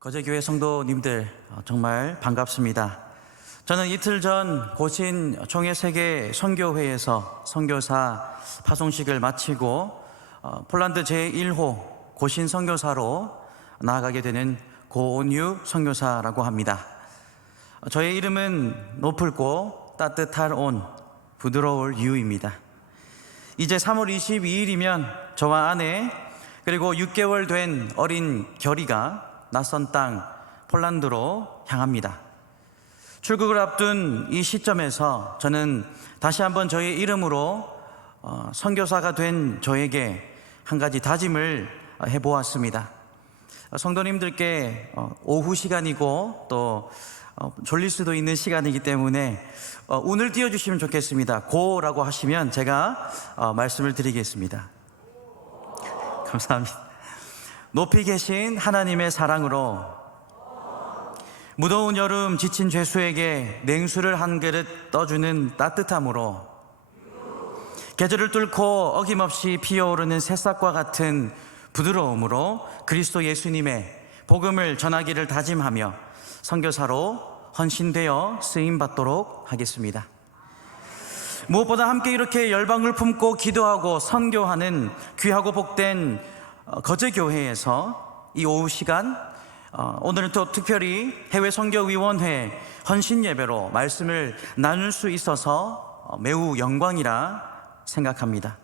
거제교회 성도님들 정말 반갑습니다. 저는 이틀 전 고신 총회세계 선교회에서 선교사 파송식을 마치고 폴란드 제1호 고신 선교사로 나아가게 되는 고온유 선교사라고 합니다. 저의 이름은 높을고 따뜻할 온 부드러울 유입니다. 이제 3월 22일이면 저와 아내 그리고 6개월 된 어린 결이가 낯선 땅 폴란드로 향합니다. 출국을 앞둔 이 시점에서 저는 다시 한번 저의 이름으로 선교사가 된 저에게 한 가지 다짐을 해보았습니다. 성도님들께 오후 시간이고 또 졸릴 수도 있는 시간이기 때문에 운을 띄워주시면 좋겠습니다. 고라고 하시면 제가 말씀을 드리겠습니다. 감사합니다. 높이 계신 하나님의 사랑으로 무더운 여름 지친 죄수에게 냉수를 한 그릇 떠주는 따뜻함으로 계절을 뚫고 어김없이 피어오르는 새싹과 같은 부드러움으로 그리스도 예수님의 복음을 전하기를 다짐하며 선교사로 헌신되어 쓰임받도록 하겠습니다. 무엇보다 함께 이렇게 열방을 품고 기도하고 선교하는 귀하고 복된 거제교회에서 이 오후 시간 오늘은 또 특별히 해외선교위원회 헌신예배로 말씀을 나눌 수 있어서 매우 영광이라 생각합니다.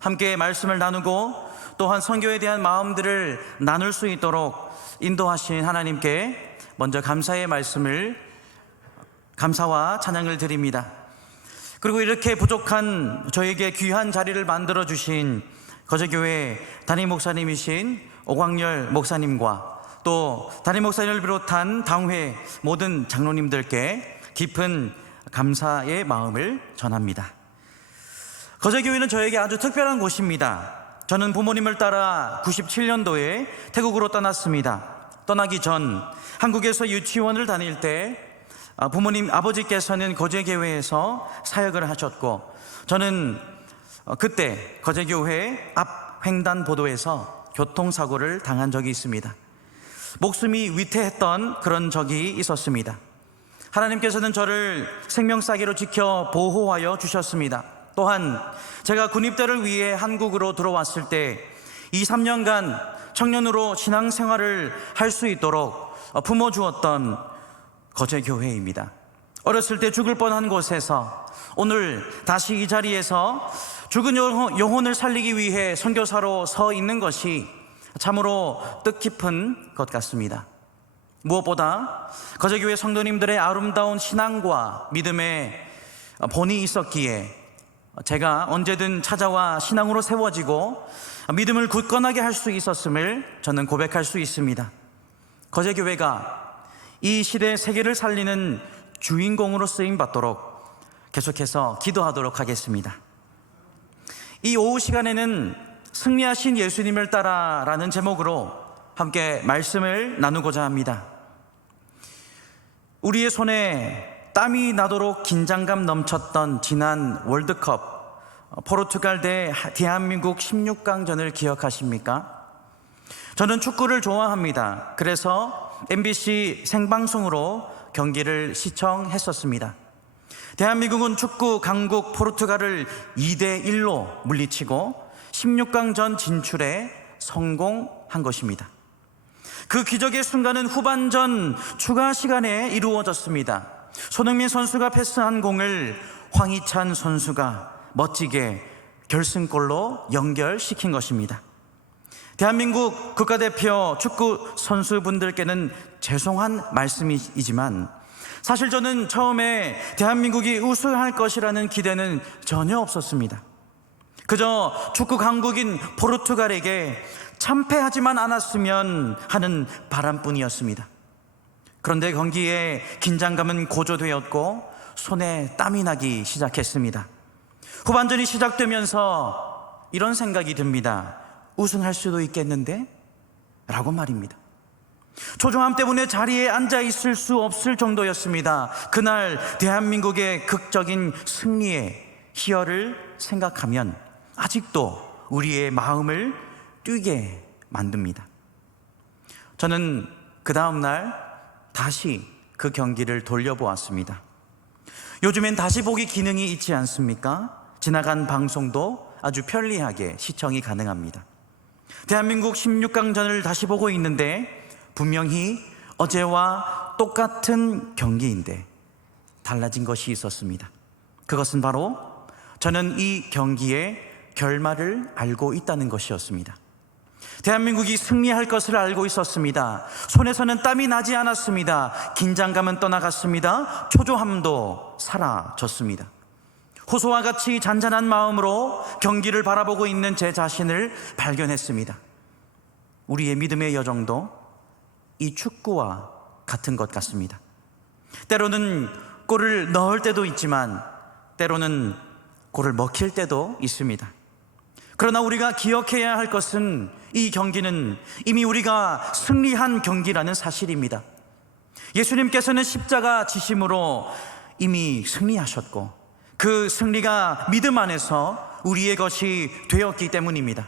함께 말씀을 나누고 또한 선교에 대한 마음들을 나눌 수 있도록 인도하신 하나님께 먼저 감사의 말씀을 감사와 찬양을 드립니다. 그리고 이렇게 부족한 저에게 귀한 자리를 만들어 주신 거제교회 담임 목사님이신 오광열 목사님과 또 담임 목사님을 비롯한 당회 모든 장로님들께 깊은 감사의 마음을 전합니다. 거제교회는 저에게 아주 특별한 곳입니다. 저는 부모님을 따라 97년도에 태국으로 떠났습니다. 떠나기 전 한국에서 유치원을 다닐 때 부모님 아버지께서는 거제교회에서 사역을 하셨고 저는 그때 거제교회 앞 횡단보도에서 교통사고를 당한 적이 있습니다. 목숨이 위태했던 그런 적이 있었습니다. 하나님께서는 저를 생명싸개로 지켜 보호하여 주셨습니다. 또한 제가 군입대를 위해 한국으로 들어왔을 때 2, 3년간 청년으로 신앙생활을 할 수 있도록 품어주었던 거제교회입니다. 어렸을 때 죽을 뻔한 곳에서 오늘 다시 이 자리에서 죽은 영혼을 살리기 위해 선교사로 서 있는 것이 참으로 뜻깊은 것 같습니다. 무엇보다 거제교회 성도님들의 아름다운 신앙과 믿음의 본이 있었기에 제가 언제든 찾아와 신앙으로 세워지고 믿음을 굳건하게 할 수 있었음을 저는 고백할 수 있습니다. 거제교회가 이 시대의 세계를 살리는 주인공으로 쓰임받도록 계속해서 기도하도록 하겠습니다. 이 오후 시간에는 승리하신 예수님을 따라라는 제목으로 함께 말씀을 나누고자 합니다. 우리의 손에 땀이 나도록 긴장감 넘쳤던 지난 월드컵 포르투갈 대 대한민국 16강전을 기억하십니까? 저는 축구를 좋아합니다. 그래서 MBC 생방송으로 경기를 시청했었습니다. 대한민국은 축구 강국 포르투갈을 2대1로 물리치고 16강전 진출에 성공한 것입니다. 그 기적의 순간은 후반전 추가 시간에 이루어졌습니다. 손흥민 선수가 패스한 공을 황희찬 선수가 멋지게 결승골로 연결시킨 것입니다. 대한민국 국가대표 축구 선수분들께는 죄송한 말씀이지만 사실 저는 처음에 대한민국이 우승할 것이라는 기대는 전혀 없었습니다. 그저 축구 강국인 포르투갈에게 참패하지만 않았으면 하는 바람뿐이었습니다. 그런데 경기에 긴장감은 고조되었고 손에 땀이 나기 시작했습니다. 후반전이 시작되면서 이런 생각이 듭니다. 우승할 수도 있겠는데? 라고 말입니다. 초조함 때문에 자리에 앉아 있을 수 없을 정도였습니다. 그날 대한민국의 극적인 승리의 희열을 생각하면 아직도 우리의 마음을 뛰게 만듭니다. 저는 그 다음 날 다시 그 경기를 돌려보았습니다. 요즘엔 다시 보기 기능이 있지 않습니까? 지나간 방송도 아주 편리하게 시청이 가능합니다. 대한민국 16강전을 다시 보고 있는데 분명히 어제와 똑같은 경기인데 달라진 것이 있었습니다. 그것은 바로 저는 이 경기의 결말을 알고 있다는 것이었습니다. 대한민국이 승리할 것을 알고 있었습니다. 손에서는 땀이 나지 않았습니다. 긴장감은 떠나갔습니다. 초조함도 사라졌습니다. 호소와 같이 잔잔한 마음으로 경기를 바라보고 있는 제 자신을 발견했습니다. 우리의 믿음의 여정도 이 축구와 같은 것 같습니다. 때로는 골을 넣을 때도 있지만 때로는 골을 먹힐 때도 있습니다. 그러나 우리가 기억해야 할 것은 이 경기는 이미 우리가 승리한 경기라는 사실입니다. 예수님께서는 십자가 지심으로 이미 승리하셨고 그 승리가 믿음 안에서 우리의 것이 되었기 때문입니다.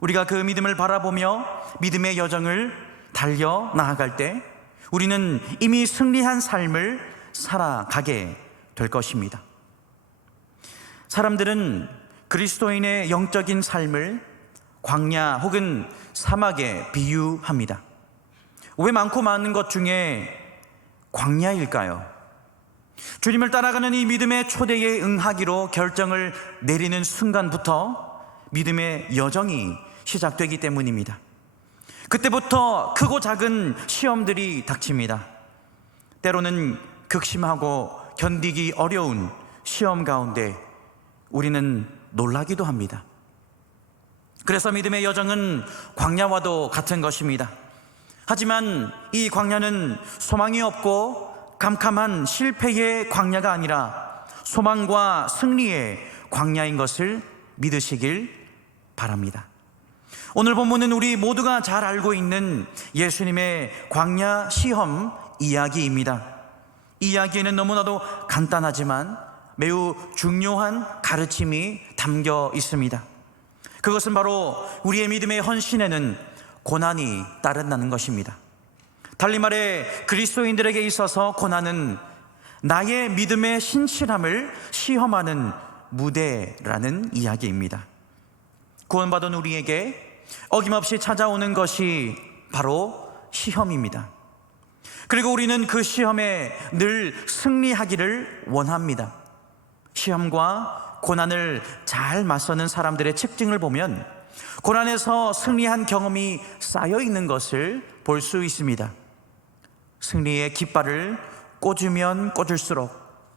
우리가 그 믿음을 바라보며 믿음의 여정을 달려 나아갈 때 우리는 이미 승리한 삶을 살아가게 될 것입니다. 사람들은 그리스도인의 영적인 삶을 광야 혹은 사막에 비유합니다. 왜 많고 많은 것 중에 광야일까요? 주님을 따라가는 이 믿음의 초대에 응하기로 결정을 내리는 순간부터 믿음의 여정이 시작되기 때문입니다. 그때부터 크고 작은 시험들이 닥칩니다. 때로는 극심하고 견디기 어려운 시험 가운데 우리는 놀라기도 합니다. 그래서 믿음의 여정은 광야와도 같은 것입니다. 하지만 이 광야는 소망이 없고 캄캄한 실패의 광야가 아니라 소망과 승리의 광야인 것을 믿으시길 바랍니다. 오늘 본문은 우리 모두가 잘 알고 있는 예수님의 광야 시험 이야기입니다. 이 이야기에는 너무나도 간단하지만 매우 중요한 가르침이 담겨 있습니다. 그것은 바로 우리의 믿음의 헌신에는 고난이 따른다는 것입니다. 달리 말해 그리스도인들에게 있어서 고난은 나의 믿음의 신실함을 시험하는 무대라는 이야기입니다. 구원받은 우리에게 어김없이 찾아오는 것이 바로 시험입니다. 그리고 우리는 그 시험에 늘 승리하기를 원합니다. 시험과 고난을 잘 맞서는 사람들의 특징을 보면 고난에서 승리한 경험이 쌓여 있는 것을 볼 수 있습니다. 승리의 깃발을 꽂으면 꽂을수록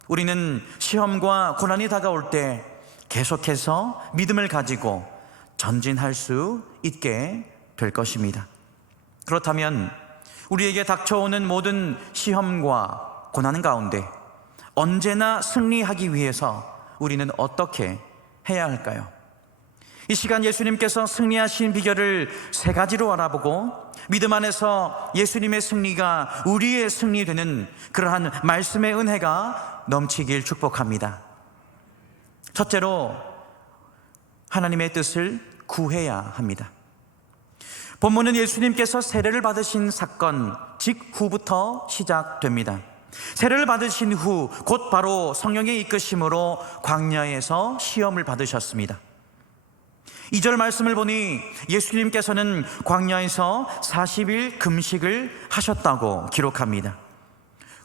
우리는 시험과 고난이 다가올 때 계속해서 믿음을 가지고 전진할 수 있게 될 것입니다. 그렇다면 우리에게 닥쳐오는 모든 시험과 고난 가운데 언제나 승리하기 위해서 우리는 어떻게 해야 할까요? 이 시간 예수님께서 승리하신 비결을 세 가지로 알아보고 믿음 안에서 예수님의 승리가 우리의 승리되는 그러한 말씀의 은혜가 넘치길 축복합니다. 첫째로 하나님의 뜻을 구해야 합니다. 본문은 예수님께서 세례를 받으신 사건 직후부터 시작됩니다. 세례를 받으신 후 곧 바로 성령의 이끄심으로 광야에서 시험을 받으셨습니다. 2절 말씀을 보니 예수님께서는 광야에서 40일 금식을 하셨다고 기록합니다.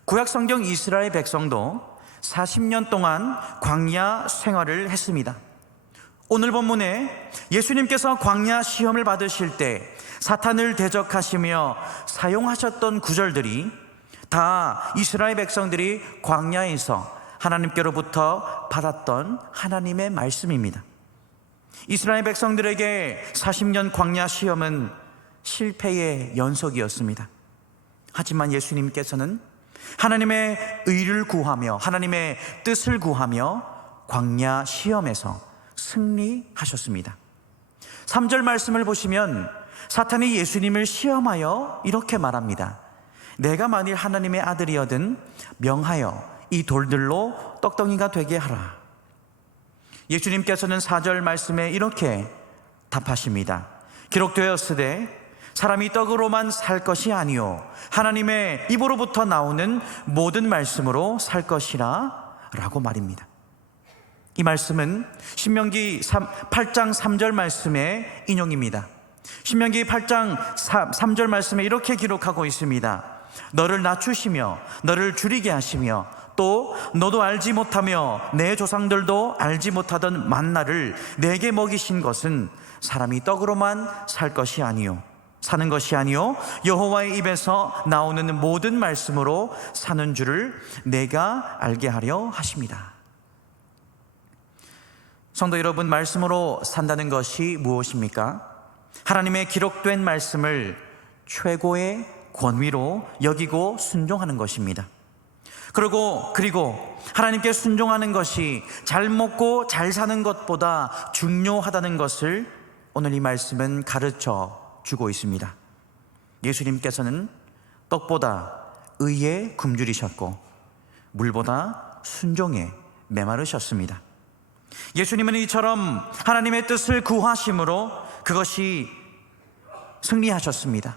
구약 성경 이스라엘 백성도 40년 동안 광야 생활을 했습니다. 오늘 본문에 예수님께서 광야 시험을 받으실 때 사탄을 대적하시며 사용하셨던 구절들이 다 이스라엘 백성들이 광야에서 하나님께로부터 받았던 하나님의 말씀입니다. 이스라엘 백성들에게 40년 광야 시험은 실패의 연속이었습니다. 하지만 예수님께서는 하나님의 의를 구하며 하나님의 뜻을 구하며 광야 시험에서 승리하셨습니다. 3절 말씀을 보시면 사탄이 예수님을 시험하여 이렇게 말합니다. 내가 만일 하나님의 아들이어든 명하여 이 돌들로 떡덩이가 되게 하라. 예수님께서는 4절 말씀에 이렇게 답하십니다. 기록되었으되 사람이 떡으로만 살 것이 아니요 하나님의 입으로부터 나오는 모든 말씀으로 살 것이라 라고 말입니다. 이 말씀은 신명기 8장 3절 말씀의 인용입니다. 신명기 8장 3절 말씀에 이렇게 기록하고 있습니다. 너를 낮추시며 너를 줄이게 하시며 또 너도 알지 못하며 내 조상들도 알지 못하던 만나를 내게 먹이신 것은 사람이 떡으로만 살 것이 아니요 사는 것이 아니요 여호와의 입에서 나오는 모든 말씀으로 사는 줄을 내가 알게 하려 하십니다. 성도 여러분, 말씀으로 산다는 것이 무엇입니까? 하나님의 기록된 말씀을 최고의 권위로 여기고 순종하는 것입니다. 그리고 하나님께 순종하는 것이 잘 먹고 잘 사는 것보다 중요하다는 것을 오늘 이 말씀은 가르쳐 주고 있습니다. 예수님께서는 떡보다 의에 굶주리셨고 물보다 순종에 메마르셨습니다. 예수님은 이처럼 하나님의 뜻을 구하심으로 그것이 승리하셨습니다.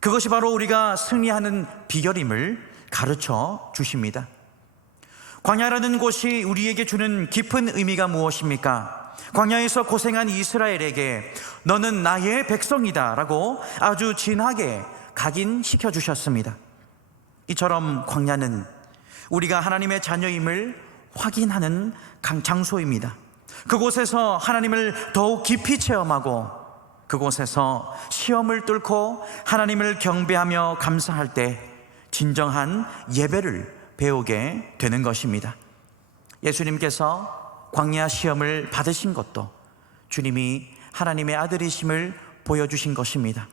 그것이 바로 우리가 승리하는 비결임을 가르쳐 주십니다. 광야라는 곳이 우리에게 주는 깊은 의미가 무엇입니까? 광야에서 고생한 이스라엘에게 너는 나의 백성이다 라고 아주 진하게 각인시켜 주셨습니다. 이처럼 광야는 우리가 하나님의 자녀임을 확인하는 장소입니다. 그곳에서 하나님을 더욱 깊이 체험하고 그곳에서 시험을 뚫고 하나님을 경배하며 감사할 때 진정한 예배를 배우게 되는 것입니다. 예수님께서 광야 시험을 받으신 것도 주님이 하나님의 아들이심을 보여주신 것입니다.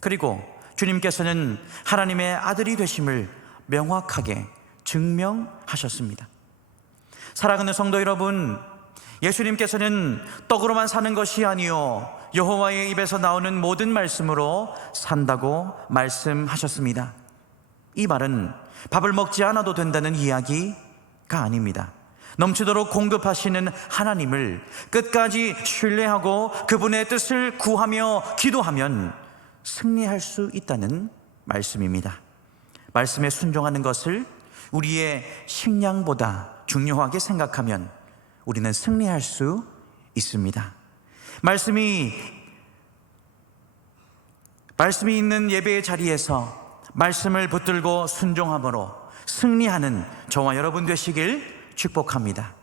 그리고 주님께서는 하나님의 아들이 되심을 명확하게 증명하셨습니다. 사랑하는 성도 여러분, 예수님께서는 떡으로만 사는 것이 아니요 여호와의 입에서 나오는 모든 말씀으로 산다고 말씀하셨습니다. 이 말은 밥을 먹지 않아도 된다는 이야기가 아닙니다. 넘치도록 공급하시는 하나님을 끝까지 신뢰하고 그분의 뜻을 구하며 기도하면 승리할 수 있다는 말씀입니다. 말씀에 순종하는 것을 우리의 식량보다 중요하게 생각하면 우리는 승리할 수 있습니다. 말씀이 있는 예배의 자리에서 말씀을 붙들고 순종함으로 승리하는 저와 여러분 되시길 축복합니다.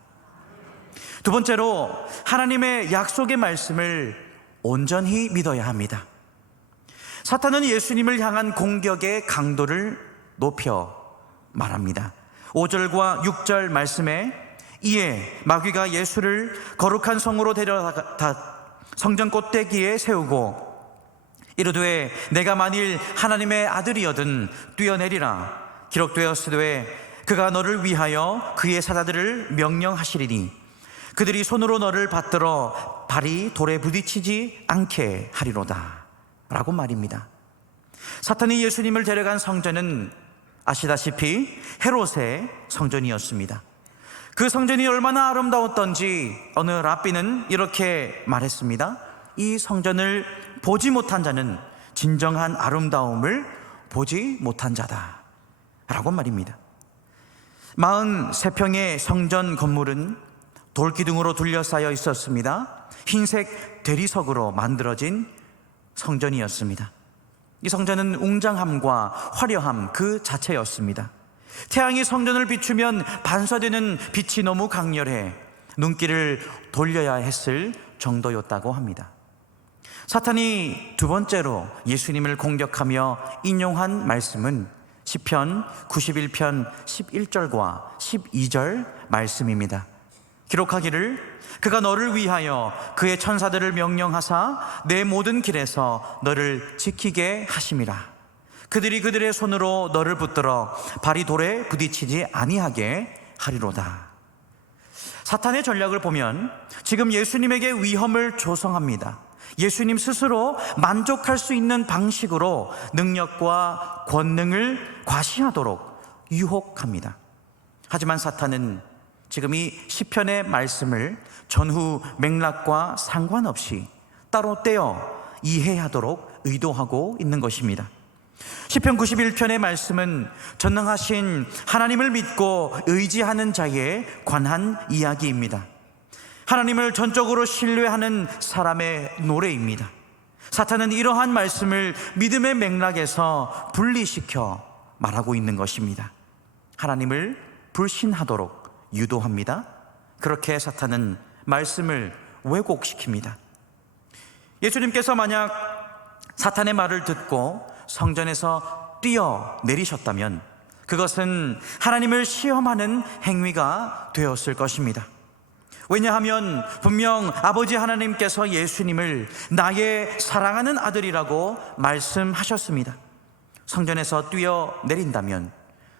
두 번째로, 하나님의 약속의 말씀을 온전히 믿어야 합니다. 사탄은 예수님을 향한 공격의 강도를 높여 말합니다. 5절과 6절 말씀에 이에 마귀가 예수를 거룩한 성으로 데려다 성전 꼭대기에 세우고 이르되 내가 만일 하나님의 아들이여든 뛰어내리라. 기록되었으되 그가 너를 위하여 그의 사자들을 명령하시리니 그들이 손으로 너를 받들어 발이 돌에 부딪히지 않게 하리로다 라고 말입니다. 사탄이 예수님을 데려간 성전은 아시다시피 헤롯의 성전이었습니다. 그 성전이 얼마나 아름다웠던지 어느 랍비는 이렇게 말했습니다. 이 성전을 보지 못한 자는 진정한 아름다움을 보지 못한 자다 라고 말입니다. 43평의 성전 건물은 돌기둥으로 둘러싸여 있었습니다. 흰색 대리석으로 만들어진 성전이었습니다. 이 성전은 웅장함과 화려함 그 자체였습니다. 태양이 성전을 비추면 반사되는 빛이 너무 강렬해 눈길을 돌려야 했을 정도였다고 합니다. 사탄이 두 번째로 예수님을 공격하며 인용한 말씀은 시편 91편 11절과 12절 말씀입니다. 기록하기를 그가 너를 위하여 그의 천사들을 명령하사 내 모든 길에서 너를 지키게 하심이라. 그들이 그들의 손으로 너를 붙들어 발이 돌에 부딪히지 아니하게 하리로다. 사탄의 전략을 보면 지금 예수님에게 위험을 조성합니다. 예수님 스스로 만족할 수 있는 방식으로 능력과 권능을 과시하도록 유혹합니다. 하지만 사탄은 지금 이 시편의 말씀을 전후 맥락과 상관없이 따로 떼어 이해하도록 의도하고 있는 것입니다. 시편 91편의 말씀은 전능하신 하나님을 믿고 의지하는 자에 관한 이야기입니다. 하나님을 전적으로 신뢰하는 사람의 노래입니다. 사탄은 이러한 말씀을 믿음의 맥락에서 분리시켜 말하고 있는 것입니다. 하나님을 불신하도록 유도합니다. 그렇게 사탄은 말씀을 왜곡시킵니다. 예수님께서 만약 사탄의 말을 듣고 성전에서 뛰어내리셨다면 그것은 하나님을 시험하는 행위가 되었을 것입니다. 왜냐하면 분명 아버지 하나님께서 예수님을 나의 사랑하는 아들이라고 말씀하셨습니다. 성전에서 뛰어내린다면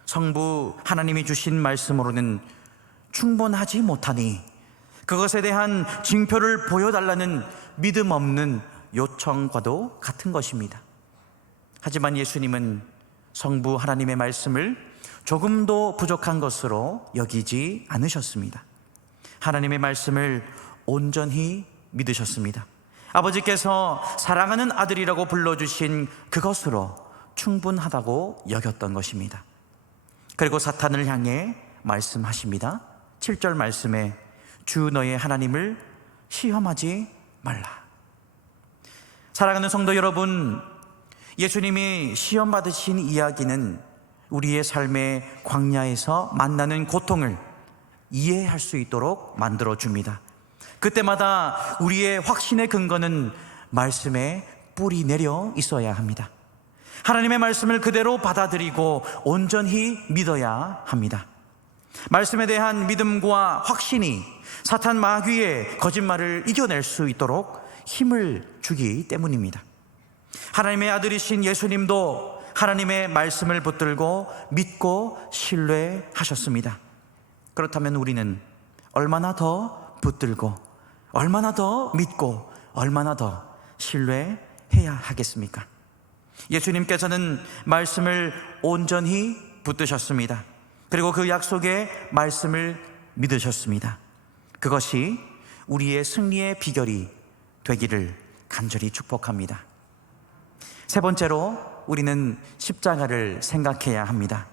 성부 하나님이 주신 말씀으로는 충분하지 못하니 그것에 대한 징표를 보여달라는 믿음 없는 요청과도 같은 것입니다. 하지만 예수님은 성부 하나님의 말씀을 조금도 부족한 것으로 여기지 않으셨습니다. 하나님의 말씀을 온전히 믿으셨습니다. 아버지께서 사랑하는 아들이라고 불러주신 그것으로 충분하다고 여겼던 것입니다. 그리고 사탄을 향해 말씀하십니다. 7절 말씀에 주 너의 하나님을 시험하지 말라. 사랑하는 성도 여러분, 예수님이 시험 받으신 이야기는 우리의 삶의 광야에서 만나는 고통을 이해할 수 있도록 만들어줍니다. 그때마다 우리의 확신의 근거는 말씀에 뿌리 내려 있어야 합니다. 하나님의 말씀을 그대로 받아들이고 온전히 믿어야 합니다. 말씀에 대한 믿음과 확신이 사탄 마귀의 거짓말을 이겨낼 수 있도록 힘을 주기 때문입니다. 하나님의 아들이신 예수님도 하나님의 말씀을 붙들고 믿고 신뢰하셨습니다. 그렇다면 우리는 얼마나 더 붙들고 얼마나 더 믿고 얼마나 더 신뢰해야 하겠습니까? 예수님께서는 말씀을 온전히 붙드셨습니다. 그리고 그 약속의 말씀을 믿으셨습니다. 그것이 우리의 승리의 비결이 되기를 간절히 축복합니다. 세 번째로 우리는 십자가를 생각해야 합니다.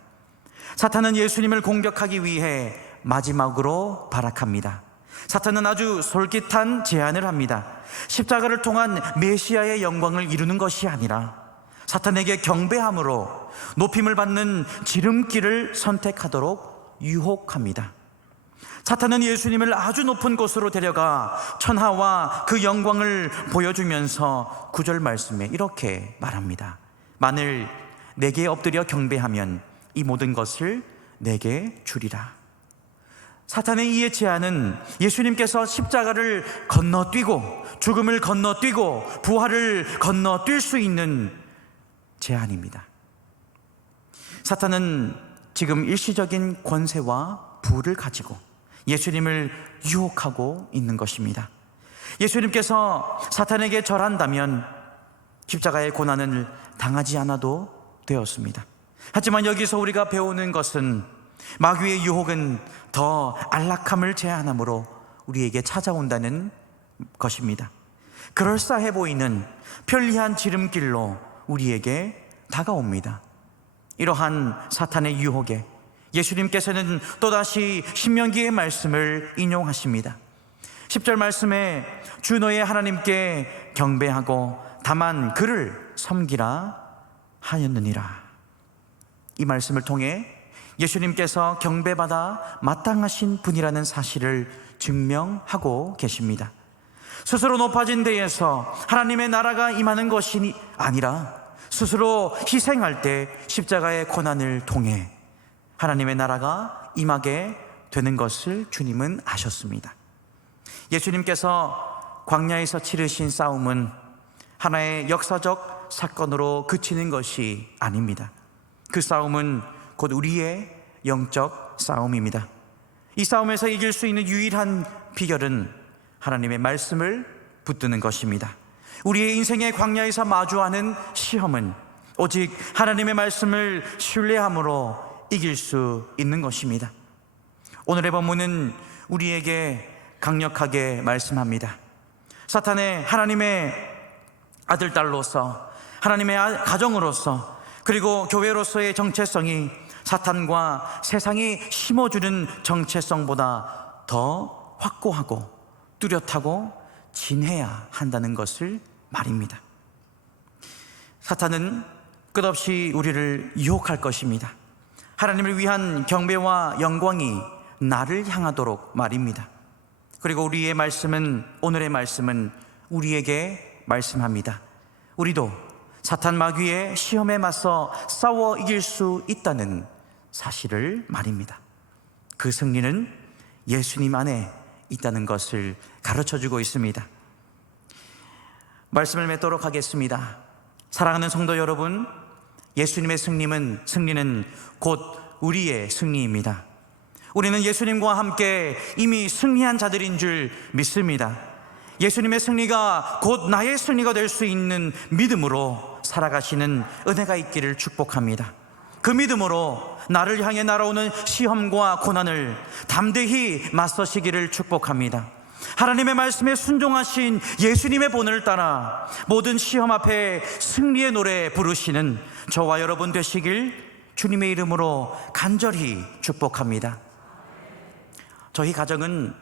사탄은 예수님을 공격하기 위해 마지막으로 발악합니다. 사탄은 아주 솔깃한 제안을 합니다. 십자가를 통한 메시아의 영광을 이루는 것이 아니라 사탄에게 경배함으로 높임을 받는 지름길을 선택하도록 유혹합니다. 사탄은 예수님을 아주 높은 곳으로 데려가 천하와 그 영광을 보여주면서 9절 말씀에 이렇게 말합니다. 만일 내게 엎드려 경배하면 이 모든 것을 내게 주리라. 사탄의 이 제안은 예수님께서 십자가를 건너뛰고 죽음을 건너뛰고 부활을 건너뛸 수 있는 제안입니다. 사탄은 지금 일시적인 권세와 부를 가지고 예수님을 유혹하고 있는 것입니다. 예수님께서 사탄에게 절한다면 십자가의 고난을 당하지 않아도 되었습니다. 하지만 여기서 우리가 배우는 것은 마귀의 유혹은 더 안락함을 제안함으로 우리에게 찾아온다는 것입니다. 그럴싸해 보이는 편리한 지름길로 우리에게 다가옵니다. 이러한 사탄의 유혹에 예수님께서는 또다시 신명기의 말씀을 인용하십니다. 10절 말씀에 주 너의 하나님께 경배하고 다만 그를 섬기라 하였느니라. 이 말씀을 통해 예수님께서 경배받아 마땅하신 분이라는 사실을 증명하고 계십니다. 스스로 높아진 데에서 하나님의 나라가 임하는 것이 아니라 스스로 희생할 때 십자가의 고난을 통해 하나님의 나라가 임하게 되는 것을 주님은 아셨습니다. 예수님께서 광야에서 치르신 싸움은 하나의 역사적 사건으로 그치는 것이 아닙니다. 그 싸움은 곧 우리의 영적 싸움입니다. 이 싸움에서 이길 수 있는 유일한 비결은 하나님의 말씀을 붙드는 것입니다. 우리의 인생의 광야에서 마주하는 시험은 오직 하나님의 말씀을 신뢰함으로 이길 수 있는 것입니다. 오늘의 본문은 우리에게 강력하게 말씀합니다. 사탄의 하나님의 아들, 딸로서, 하나님의 가정으로서, 그리고 교회로서의 정체성이 사탄과 세상이 심어주는 정체성보다 더 확고하고 뚜렷하고 진해야 한다는 것을 말입니다. 사탄은 끝없이 우리를 유혹할 것입니다. 하나님을 위한 경배와 영광이 나를 향하도록 말입니다. 그리고 우리의 말씀은, 오늘의 말씀은 우리에게 말씀합니다. 우리도 사탄 마귀의 시험에 맞서 싸워 이길 수 있다는 사실을 말입니다. 그 승리는 예수님 안에 있다는 것을 가르쳐주고 있습니다. 말씀을 맺도록 하겠습니다. 사랑하는 성도 여러분, 예수님의 승리는 곧 우리의 승리입니다. 우리는 예수님과 함께 이미 승리한 자들인 줄 믿습니다. 예수님의 승리가 곧 나의 승리가 될 수 있는 믿음으로 살아가시는 은혜가 있기를 축복합니다. 그 믿음으로 나를 향해 날아오는 시험과 고난을 담대히 맞서시기를 축복합니다. 하나님의 말씀에 순종하신 예수님의 본을 따라 모든 시험 앞에 승리의 노래 부르시는 저와 여러분 되시길 주님의 이름으로 간절히 축복합니다. 저희 가정은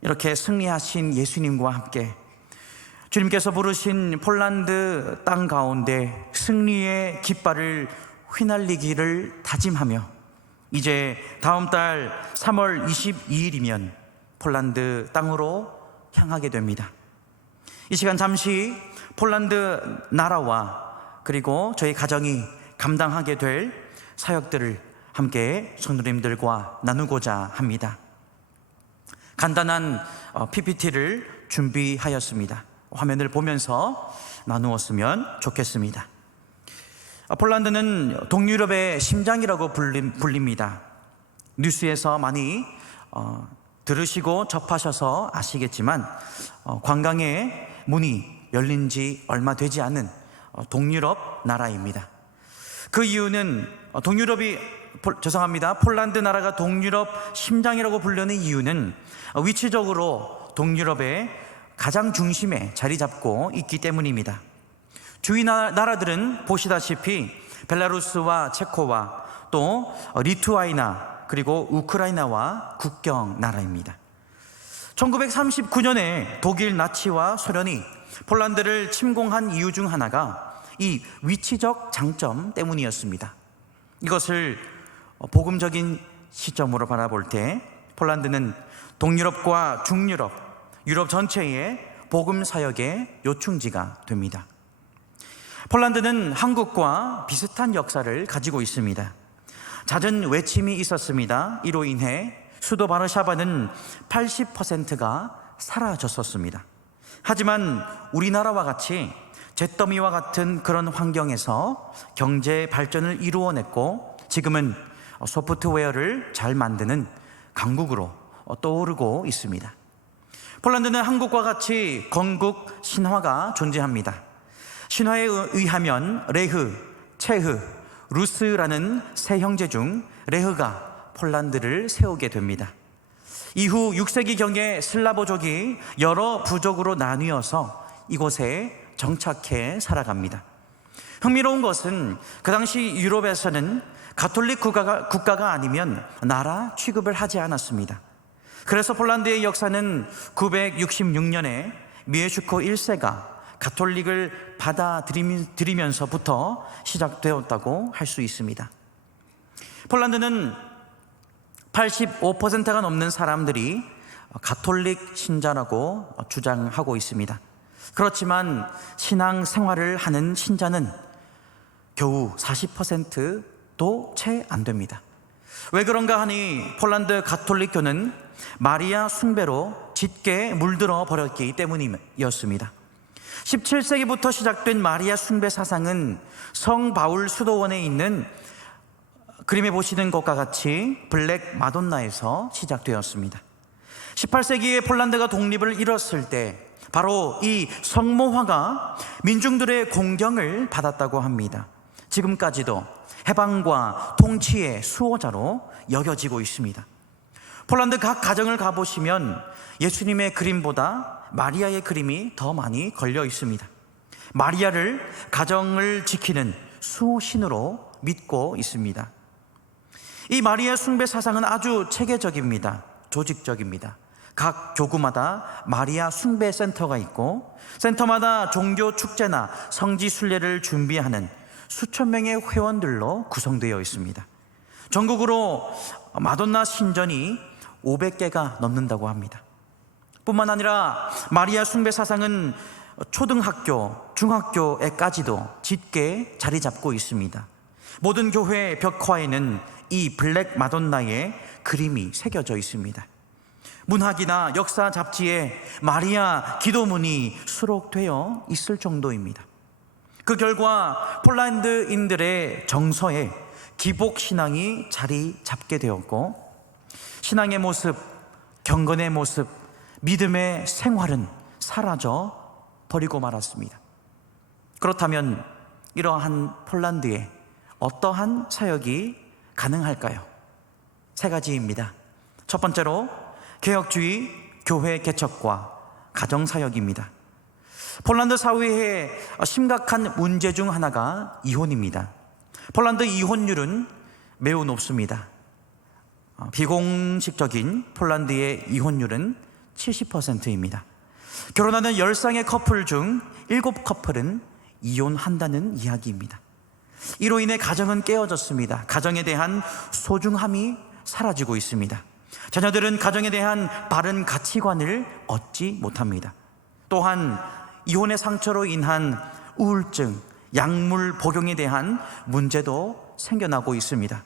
이렇게 승리하신 예수님과 함께 주님께서 부르신 폴란드 땅 가운데 승리의 깃발을 휘날리기를 다짐하며 이제 다음 달 3월 22일이면 폴란드 땅으로 향하게 됩니다. 이 시간 잠시 폴란드 나라와 그리고 저희 가정이 감당하게 될 사역들을 함께 성도님들과 나누고자 합니다. 간단한 PPT를 준비하였습니다. 화면을 보면서 나누었으면 좋겠습니다. 폴란드는 동유럽의 심장이라고 불립니다. 뉴스에서 많이 들으시고 접하셔서 아시겠지만 관광의 문이 열린 지 얼마 되지 않은 동유럽 나라입니다. 그 이유는 폴란드 나라가 동유럽 심장이라고 불리는 이유는 위치적으로 동유럽의 가장 중심에 자리 잡고 있기 때문입니다. 주위 나라들은 보시다시피 벨라루스와 체코와 또 리투아니아 그리고 우크라이나와 국경 나라입니다. 1939년에 독일 나치와 소련이 폴란드를 침공한 이유 중 하나가 이 위치적 장점 때문이었습니다. 이것을 복음적인 시점으로 바라볼 때 폴란드는 동유럽과 중유럽, 유럽 전체의 복음 사역의 요충지가 됩니다. 폴란드는 한국과 비슷한 역사를 가지고 있습니다. 잦은 외침이 있었습니다. 이로 인해 수도 바르샤바는 80%가 사라졌었습니다. 하지만 우리나라와 같이 잿더미와 같은 그런 환경에서 경제 발전을 이루어냈고 지금은 소프트웨어를 잘 만드는 강국으로 떠오르고 있습니다. 폴란드는 한국과 같이 건국 신화가 존재합니다. 신화에 의하면 레흐, 체흐, 루스라는 세 형제 중 레흐가 폴란드를 세우게 됩니다. 이후 6세기경에 슬라브족이 여러 부족으로 나뉘어서 이곳에 정착해 살아갑니다. 흥미로운 것은 그 당시 유럽에서는 가톨릭 국가가 아니면 나라 취급을 하지 않았습니다. 그래서 폴란드의 역사는 966년에 미에슈코 1세가 가톨릭을 받아들이면서부터 시작되었다고 할 수 있습니다. 폴란드는 85%가 넘는 사람들이 가톨릭 신자라고 주장하고 있습니다. 그렇지만 신앙 생활을 하는 신자는 겨우 40%도 채 안 됩니다. 왜 그런가 하니 폴란드 가톨릭교는 마리아 숭배로 짙게 물들어 버렸기 때문이었습니다. 17세기부터 시작된 마리아 숭배 사상은 성 바울 수도원에 있는 그림에 보시는 것과 같이 블랙 마돈나에서 시작되었습니다. 18세기에 폴란드가 독립을 이뤘을 때 바로 이 성모화가 민중들의 공경을 받았다고 합니다. 지금까지도 해방과 통치의 수호자로 여겨지고 있습니다. 폴란드 각 가정을 가보시면 예수님의 그림보다 마리아의 그림이 더 많이 걸려 있습니다. 마리아를 가정을 지키는 수신으로 믿고 있습니다. 이 마리아 숭배 사상은 아주 체계적입니다. 조직적입니다. 각 교구마다 마리아 숭배 센터가 있고, 센터마다 종교 축제나 성지 순례를 준비하는 수천 명의 회원들로 구성되어 있습니다. 전국으로 마돈나 신전이 500개가 넘는다고 합니다. 뿐만 아니라 마리아 숭배 사상은 초등학교, 중학교에까지도 짙게 자리 잡고 있습니다. 모든 교회 벽화에는 이 블랙 마돈나의 그림이 새겨져 있습니다. 문학이나 역사 잡지에 마리아 기도문이 수록되어 있을 정도입니다. 그 결과 폴란드인들의 정서에 기복신앙이 자리 잡게 되었고, 신앙의 모습, 경건의 모습, 믿음의 생활은 사라져 버리고 말았습니다. 그렇다면 이러한 폴란드에 어떠한 사역이 가능할까요? 세 가지입니다. 첫 번째로 개혁주의 교회 개척과 가정사역입니다. 폴란드 사회의 심각한 문제 중 하나가 이혼입니다. 폴란드 이혼율은 매우 높습니다. 비공식적인 폴란드의 이혼율은 70%입니다. 결혼하는 10쌍의 커플 중 7커플은 이혼한다는 이야기입니다. 이로 인해 가정은 깨어졌습니다. 가정에 대한 소중함이 사라지고 있습니다. 자녀들은 가정에 대한 바른 가치관을 얻지 못합니다. 또한 이혼의 상처로 인한 우울증, 약물 복용에 대한 문제도 생겨나고 있습니다.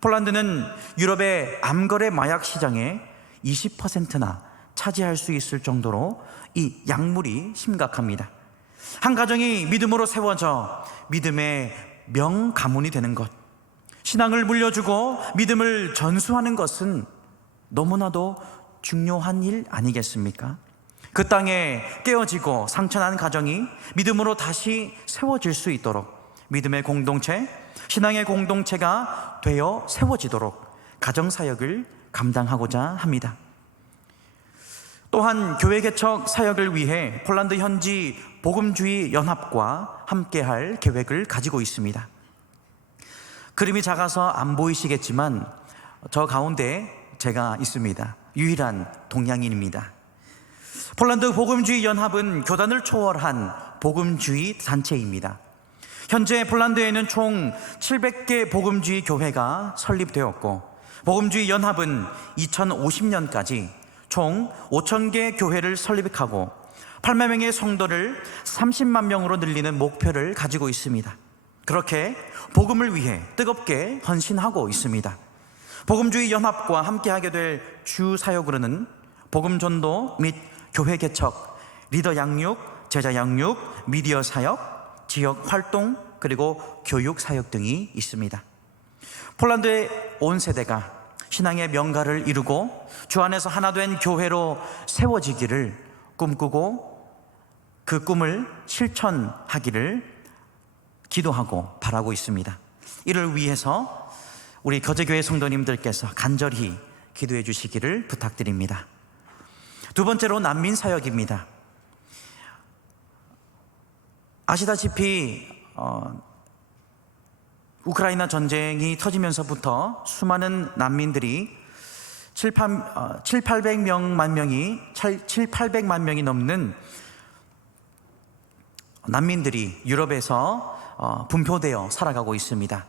폴란드는 유럽의 암거래 마약 시장의 20%나 차지할 수 있을 정도로 이 약물이 심각합니다. 한 가정이 믿음으로 세워져 믿음의 명가문이 되는 것, 신앙을 물려주고 믿음을 전수하는 것은 너무나도 중요한 일 아니겠습니까? 그 땅에 깨어지고 상처난 가정이 믿음으로 다시 세워질 수 있도록, 믿음의 공동체, 신앙의 공동체가 되어 세워지도록 가정사역을 감당하고자 합니다. 또한 교회 개척 사역을 위해 폴란드 현지 복음주의 연합과 함께할 계획을 가지고 있습니다. 그림이 작아서 안 보이시겠지만 저 가운데 제가 있습니다. 유일한 동양인입니다. 폴란드 복음주의 연합은 교단을 초월한 복음주의 단체입니다. 현재 폴란드에는 총 700개 복음주의 교회가 설립되었고, 복음주의 연합은 2050년까지 총 5,000개 교회를 설립하고 8만 명의 성도를 30만 명으로 늘리는 목표를 가지고 있습니다. 그렇게 복음을 위해 뜨겁게 헌신하고 있습니다. 복음주의 연합과 함께하게 될 주 사역으로는 복음 전도 및 교회 개척, 리더 양육, 제자 양육, 미디어 사역, 지역 활동, 그리고 교육 사역 등이 있습니다. 폴란드의 온 세대가 신앙의 명가를 이루고 주 안에서 하나 된 교회로 세워지기를 꿈꾸고 그 꿈을 실천하기를 기도하고 바라고 있습니다. 이를 위해서 우리 거제교회 성도님들께서 간절히 기도해 주시기를 부탁드립니다. 두 번째로 난민 사역입니다. 아시다시피 우크라이나 전쟁이 터지면서부터 수많은 난민들이 7,800만 명이 넘는 난민들이 유럽에서 분포되어 살아가고 있습니다.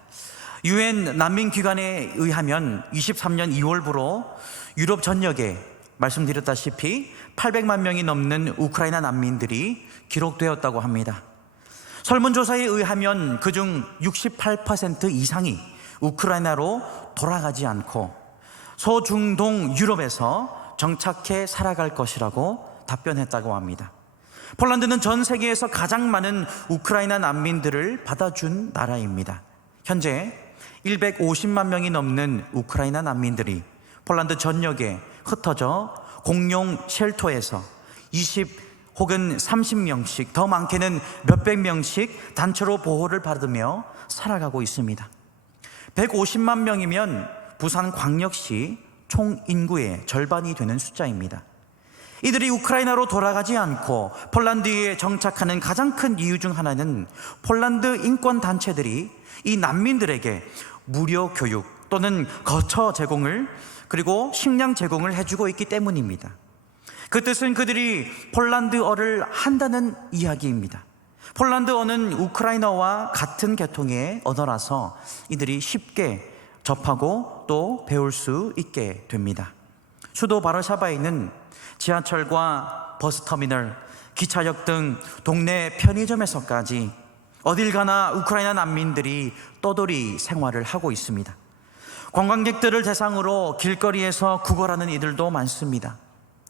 UN 난민기관에 의하면 23년 2월부로 유럽 전역에 말씀드렸다시피 800만 명이 넘는 우크라이나 난민들이 기록되었다고 합니다. 설문조사에 의하면 그중 68% 이상이 우크라이나로 돌아가지 않고 소중동 유럽에서 정착해 살아갈 것이라고 답변했다고 합니다. 폴란드는 전 세계에서 가장 많은 우크라이나 난민들을 받아준 나라입니다. 현재 150만 명이 넘는 우크라이나 난민들이 폴란드 전역에 흩어져 공용 쉘터에서 20 혹은 30명씩, 더 많게는 몇백 명씩 단체로 보호를 받으며 살아가고 있습니다. 150만 명이면 부산광역시 총 인구의 절반이 되는 숫자입니다. 이들이 우크라이나로 돌아가지 않고 폴란드에 정착하는 가장 큰 이유 중 하나는 폴란드 인권 단체들이 이 난민들에게 무료 교육 또는 거처 제공을, 그리고 식량 제공을 해주고 있기 때문입니다. 그 뜻은 그들이 폴란드어를 한다는 이야기입니다. 폴란드어는 우크라이나와 같은 계통의 언어라서 이들이 쉽게 접하고 또 배울 수 있게 됩니다. 수도 바르샤바에 있는 지하철과 버스터미널, 기차역 등 동네 편의점에서까지 어딜 가나 우크라이나 난민들이 떠돌이 생활을 하고 있습니다. 관광객들을 대상으로 길거리에서 구걸하는 이들도 많습니다.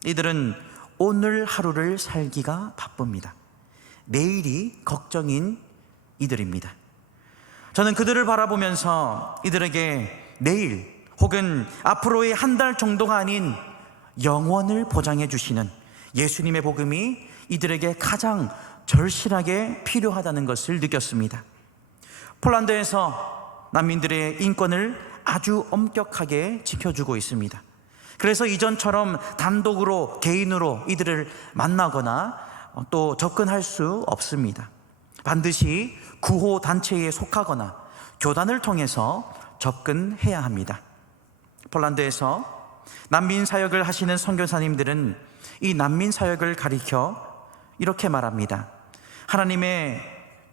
이들은 오늘 하루를 살기가 바쁩니다. 내일이 걱정인 이들입니다. 저는 그들을 바라보면서 이들에게 내일 혹은 앞으로의 한 달 정도가 아닌 영원을 보장해 주시는 예수님의 복음이 이들에게 가장 절실하게 필요하다는 것을 느꼈습니다. 폴란드에서 난민들의 인권을 아주 엄격하게 지켜주고 있습니다. 그래서 이전처럼 단독으로 개인으로 이들을 만나거나 또 접근할 수 없습니다. 반드시 구호 단체에 속하거나 교단을 통해서 접근해야 합니다. 폴란드에서 난민 사역을 하시는 선교사님들은 이 난민 사역을 가리켜 이렇게 말합니다. 하나님의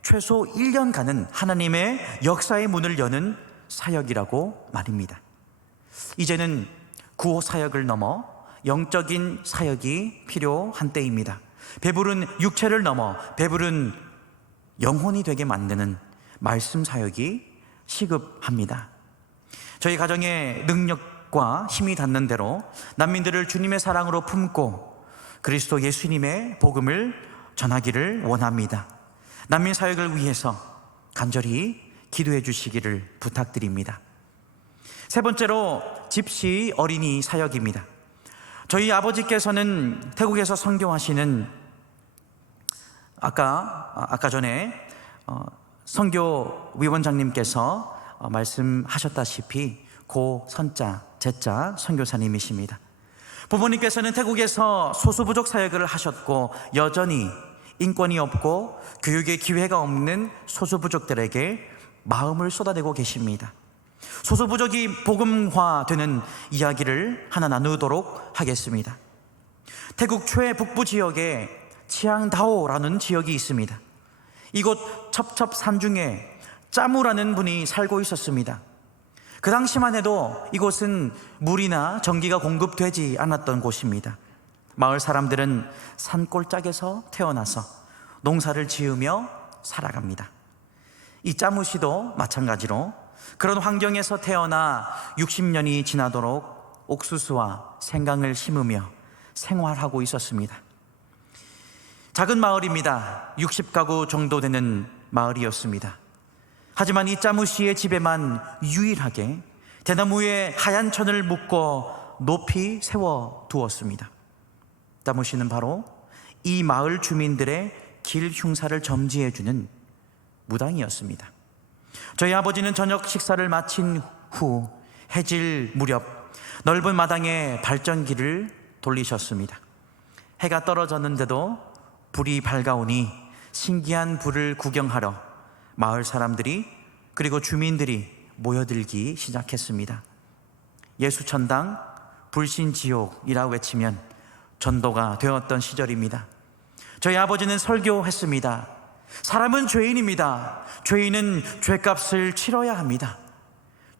최소 1년간은 하나님의 역사의 문을 여는 사역이라고 말입니다. 이제는 구호 사역을 넘어 영적인 사역이 필요한 때입니다. 배부른 육체를 넘어 배부른 영혼이 되게 만드는 말씀 사역이 시급합니다. 저희 가정의 능력과 힘이 닿는 대로 난민들을 주님의 사랑으로 품고 그리스도 예수님의 복음을 전하기를 원합니다. 난민 사역을 위해서 간절히 기도해 주시기를 부탁드립니다. 세 번째로 집시 어린이 사역입니다. 저희 아버지께서는 태국에서 선교하시는 아까 전에 선교 위원장님께서 말씀하셨다시피 고 선자 제자 선교사님이십니다. 부모님께서는 태국에서 소수부족 사역을 하셨고 여전히 인권이 없고 교육의 기회가 없는 소수부족들에게 마음을 쏟아내고 계십니다. 소수부족이 복음화되는 이야기를 하나 나누도록 하겠습니다. 태국 최북부 지역에 치앙다오라는 지역이 있습니다. 이곳 첩첩산중에 짜무라는 분이 살고 있었습니다. 그 당시만 해도 이곳은 물이나 전기가 공급되지 않았던 곳입니다. 마을 사람들은 산골짜기에서 태어나서 농사를 지으며 살아갑니다. 이 짜무 씨도 마찬가지로 그런 환경에서 태어나 60년이 지나도록 옥수수와 생강을 심으며 생활하고 있었습니다. 작은 마을입니다. 60가구 정도 되는 마을이었습니다. 하지만 이 짜무 씨의 집에만 유일하게 대나무에 하얀 천을 묶어 높이 세워 두었습니다. 짜무 씨는 바로 이 마을 주민들의 길 흉사를 점지해주는 무당이었습니다. 저희 아버지는 저녁 식사를 마친 후 해질 무렵 넓은 마당에 발전기를 돌리셨습니다. 해가 떨어졌는데도 불이 밝아오니 신기한 불을 구경하러 마을 사람들이 그리고 주민들이 모여들기 시작했습니다. 예수천당 불신지옥이라 외치면 전도가 되었던 시절입니다. 저희 아버지는 설교했습니다. 사람은 죄인입니다. 죄인은 죄값을 치러야 합니다.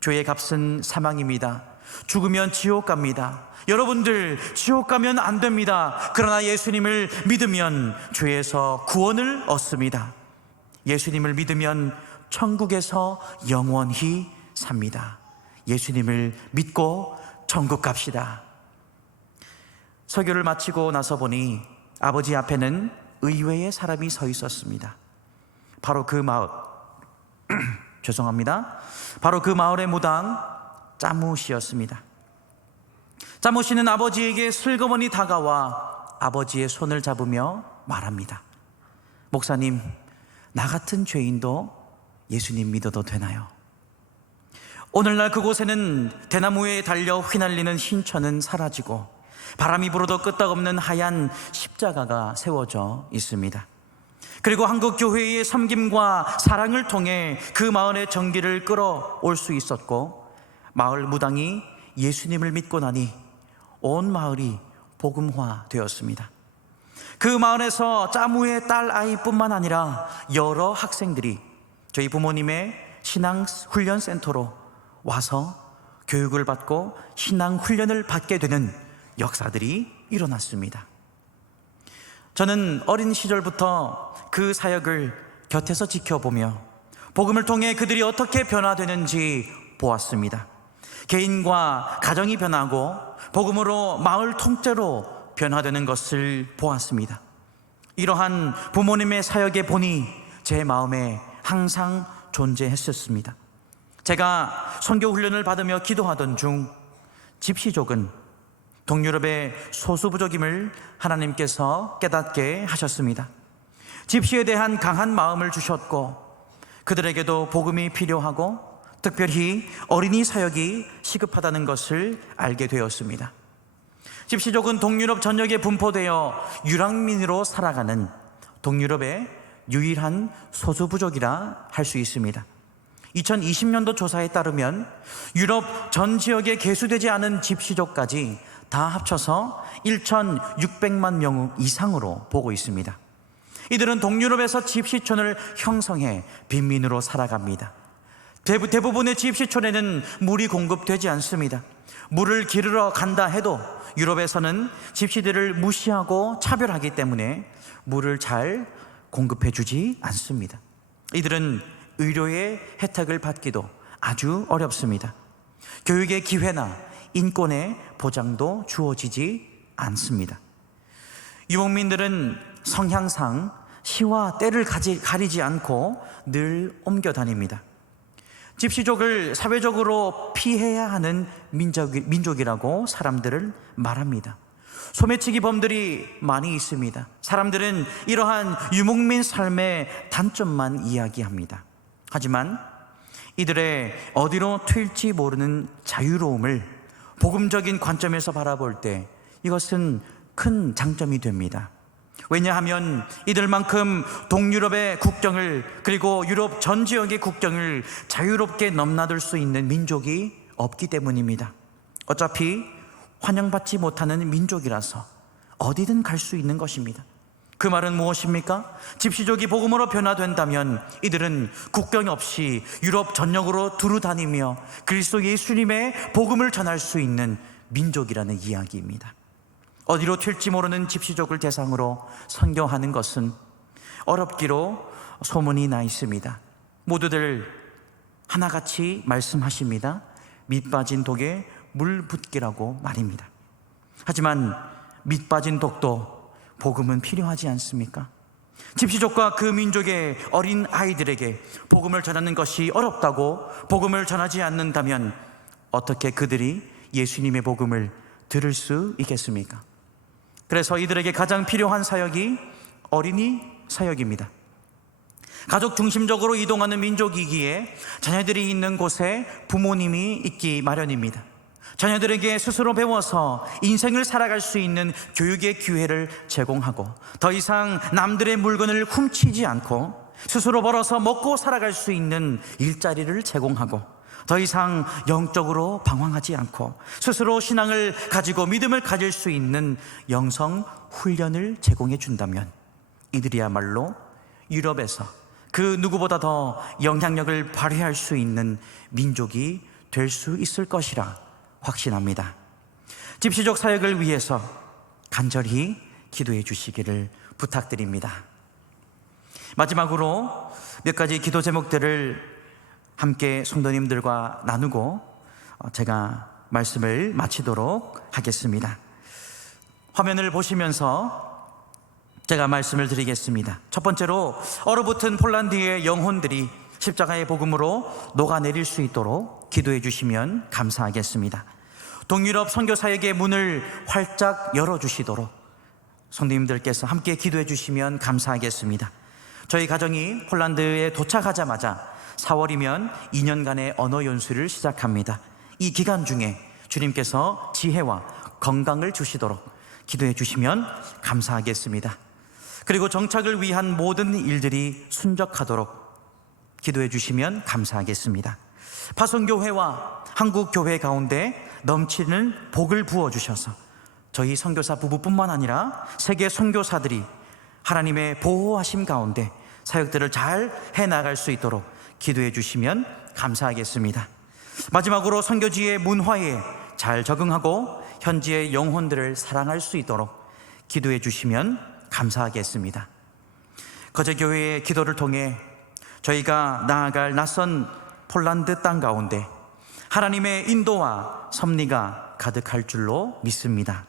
죄의 값은 사망입니다. 죽으면 지옥 갑니다. 여러분들 지옥 가면 안 됩니다. 그러나 예수님을 믿으면 죄에서 구원을 얻습니다. 예수님을 믿으면 천국에서 영원히 삽니다. 예수님을 믿고 천국 갑시다. 설교를 마치고 나서 보니 아버지 앞에는 의외의 사람이 서 있었습니다. 바로 그 마을 죄송합니다. 바로 그 마을의 무당 짜무 씨였습니다. 짜무 씨는 아버지에게 슬그머니 다가와 아버지의 손을 잡으며 말합니다. 목사님, 나 같은 죄인도 예수님 믿어도 되나요? 오늘날 그곳에는 대나무에 달려 휘날리는 흰천은 사라지고 바람이 불어도 끄떡없는 하얀 십자가가 세워져 있습니다. 그리고 한국 교회의 섬김과 사랑을 통해 그 마을의 정기를 끌어올 수 있었고, 마을 무당이 예수님을 믿고 나니 온 마을이 복음화 되었습니다. 그 마을에서 짜무의 딸 아이뿐만 아니라 여러 학생들이 저희 부모님의 신앙훈련센터로 와서 교육을 받고 신앙훈련을 받게 되는 역사들이 일어났습니다. 저는 어린 시절부터 그 사역을 곁에서 지켜보며 복음을 통해 그들이 어떻게 변화되는지 보았습니다. 개인과 가정이 변하고 복음으로 마을 통째로 변화되는 것을 보았습니다. 이러한 부모님의 사역의 본이 제 마음에 항상 존재했었습니다. 제가 선교 훈련을 받으며 기도하던 중 집시족은 동유럽의 소수부족임을 하나님께서 깨닫게 하셨습니다. 집시에 대한 강한 마음을 주셨고, 그들에게도 복음이 필요하고 특별히 어린이 사역이 시급하다는 것을 알게 되었습니다. 집시족은 동유럽 전역에 분포되어 유랑민으로 살아가는 동유럽의 유일한 소수부족이라 할 수 있습니다. 2020년도 조사에 따르면 유럽 전 지역에 계수되지 않은 집시족까지 다 합쳐서 1,600만 명 이상으로 보고 있습니다. 이들은 동유럽에서 집시촌을 형성해 빈민으로 살아갑니다. 대부분의 집시촌에는 물이 공급되지 않습니다. 물을 기르러 간다 해도 유럽에서는 집시들을 무시하고 차별하기 때문에 물을 잘 공급해 주지 않습니다. 이들은 의료의 혜택을 받기도 아주 어렵습니다. 교육의 기회나 인권의 보장도 주어지지 않습니다. 유목민들은 성향상 시와 때를 가리지 않고 늘 옮겨 다닙니다. 집시족을 사회적으로 피해야 하는 민족이라고 사람들을 말합니다. 소매치기 범들이 많이 있습니다. 사람들은 이러한 유목민 삶의 단점만 이야기합니다. 하지만 이들의 어디로 튈지 모르는 자유로움을 복음적인 관점에서 바라볼 때 이것은 큰 장점이 됩니다. 왜냐하면 이들만큼 동유럽의 국경을, 그리고 유럽 전 지역의 국경을 자유롭게 넘나들 수 있는 민족이 없기 때문입니다. 어차피 환영받지 못하는 민족이라서 어디든 갈 수 있는 것입니다. 그 말은 무엇입니까? 집시족이 복음으로 변화된다면 이들은 국경 없이 유럽 전역으로 두루 다니며 그리스도 예수님의 복음을 전할 수 있는 민족이라는 이야기입니다. 어디로 튈지 모르는 집시족을 대상으로 선교하는 것은 어렵기로 소문이 나 있습니다. 모두들 하나같이 말씀하십니다. 밑 빠진 독에 물 붓기라고 말입니다. 하지만 밑 빠진 독도 복음은 필요하지 않습니까? 집시족과 그 민족의 어린 아이들에게 복음을 전하는 것이 어렵다고 복음을 전하지 않는다면 어떻게 그들이 예수님의 복음을 들을 수 있겠습니까? 그래서 이들에게 가장 필요한 사역이 어린이 사역입니다. 가족 중심적으로 이동하는 민족이기에 자녀들이 있는 곳에 부모님이 있기 마련입니다. 자녀들에게 스스로 배워서 인생을 살아갈 수 있는 교육의 기회를 제공하고, 더 이상 남들의 물건을 훔치지 않고 스스로 벌어서 먹고 살아갈 수 있는 일자리를 제공하고, 더 이상 영적으로 방황하지 않고 스스로 신앙을 가지고 믿음을 가질 수 있는 영성 훈련을 제공해 준다면 이들이야말로 유럽에서 그 누구보다 더 영향력을 발휘할 수 있는 민족이 될 수 있을 것이라 확신합니다. 집시족 사역을 위해서 간절히 기도해 주시기를 부탁드립니다. 마지막으로 몇 가지 기도 제목들을 함께 성도님들과 나누고 제가 말씀을 마치도록 하겠습니다. 화면을 보시면서 제가 말씀을 드리겠습니다. 첫 번째로 얼어붙은 폴란드의 영혼들이 십자가의 복음으로 녹아내릴 수 있도록 기도해 주시면 감사하겠습니다. 동유럽 선교사역의 문을 활짝 열어주시도록 성도님들께서 함께 기도해 주시면 감사하겠습니다. 저희 가정이 폴란드에 도착하자마자 4월이면 2년간의 언어 연수를 시작합니다. 이 기간 중에 주님께서 지혜와 건강을 주시도록 기도해 주시면 감사하겠습니다. 그리고 정착을 위한 모든 일들이 순적하도록 기도해 주시면 감사하겠습니다. 파송교회와 한국교회 가운데 넘치는 복을 부어주셔서 저희 선교사 부부뿐만 아니라 세계 선교사들이 하나님의 보호하심 가운데 사역들을 잘 해나갈 수 있도록 기도해 주시면 감사하겠습니다. 마지막으로 선교지의 문화에 잘 적응하고 현지의 영혼들을 사랑할 수 있도록 기도해 주시면 감사하겠습니다. 거제교회의 기도를 통해 저희가 나아갈 낯선 폴란드 땅 가운데 하나님의 인도와 섭리가 가득할 줄로 믿습니다.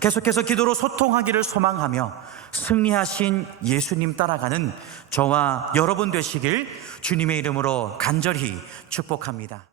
계속해서 기도로 소통하기를 소망하며 승리하신 예수님 따라가는 저와 여러분 되시길 주님의 이름으로 간절히 축복합니다.